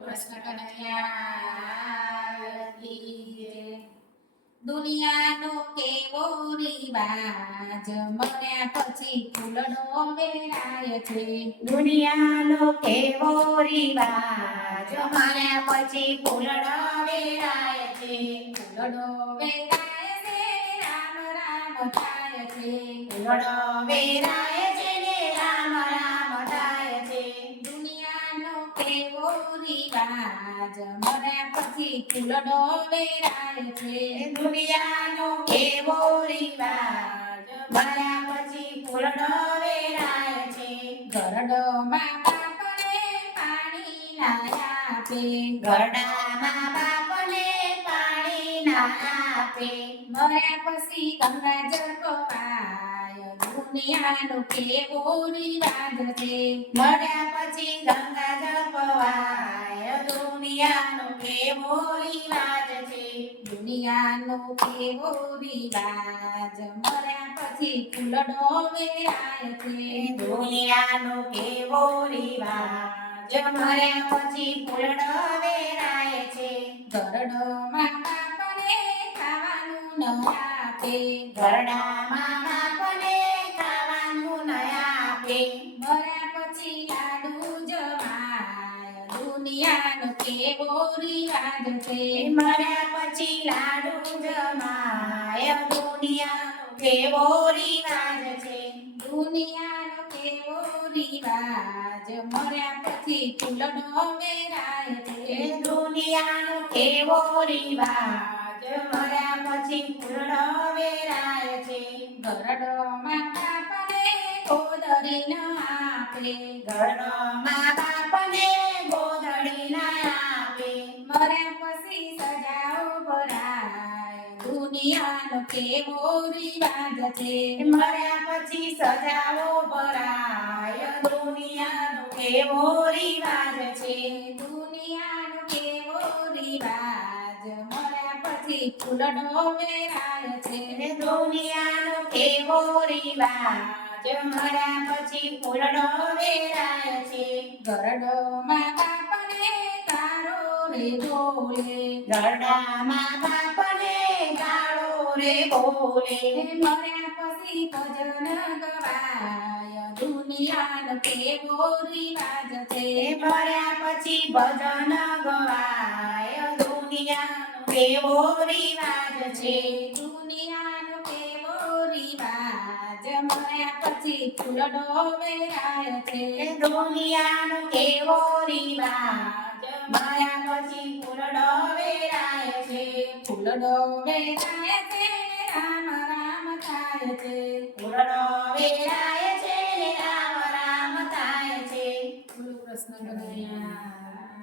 કૃષ્ણ કનૈયા કી જય. દુનિયાનો કેવો રિવાજ મર્યા પછી ફૂલડો વેરાય છે. દુનિયાનો કેવો રિવાજ મર્યા પછી ફૂલડો વેરાય છે. ફૂલડો વેરાય છે રામ રામ થાય છે. ફૂલડો વેરાય છે ને રામ રામ થાય છે. દુનિયાનો કેવો રિવાજ મર્યા પછી ફૂલડો વેરાય છે. દુનિયાનો કેવો રિવાજ મર્યા પછી ફૂલડો વેરાય છે. ઘરડોમાં બાપને પાણી ના આપે. ઘરડામાં બાપને પાણી ના આપે. મર્યા પછી ગંગાજળ પવાય દુનિયાનો કેવો રિવાજ છે. મર્યા પછી ગંગાજળ પવાય દુનિયાનો કેવો રિવાજ છે. દુનિયાનો કેવો રિવાજ મર્યા પછી ફૂલડો વેરાય છે. દુનિયાનો કેવો રિવાજ મર્યા પછી ફૂલડો વેરાય છે. ઘરડોમાં બાપને ખાવાનું ન આપે. ઘરડામાં બાપને ખાવાનું ન આપે. મર્યા પછી લાડુ જમાય દુનિયાનો કેવો રિવાજ છે. મર્યા પછી લાડુ જમાય દુનિયાનો કેવો રિવાજ છે. દુનિયાનો કેવો રિવાજ મર્યા પછી ફૂલડો વેરાય છે. દુનિયાનો કેવો રિવાજ મર્યા પછી ફૂલડો વેરાય છે. ઘરડોમાં બાપને ગોદડી ન આપે. ઘરડામાં બાપને ગોદડી ન આપે. મર્યા પછી સજાઓ ભરાય દુનિયાનો કેવો રિવાજ છે. મર્યા પછી સજાઓ ભરાય દુનિયાનો કેવો રિવાજ છે. દુનિયાનો કેવો રિવાજ મર્યા પછી ફૂલડો વેરાય છે. દુનિયાનો કેવો રિવાજ મર્યા પછી ફૂલડો વેરાય છે. ઘરડોમાં બાપને ગાળો રે બોલે. ઘરડામાં બાપને ગાળો રે બોલે. મર્યા પછી ભજન ગવાય દુનિયાનો કેવો રિવાજ છે. મર્યા પછી ભજન ગવાય દુનિયાનો કેવો રિવાજ છે. દુનિયાનો કેવો રિવાજ મર્યા પછી ફૂલડો વેરાય છે. દુનિયાનો કેવો રિવાજ મર્યા પછી ફૂલડો વેરાય છે. ફૂલડો વેરાય છે ને રામ રામ થાય છે. ફૂલડો વેરાય છે ને રામ રામ થાય છે. બોલો કૃષ્ણ કનૈયા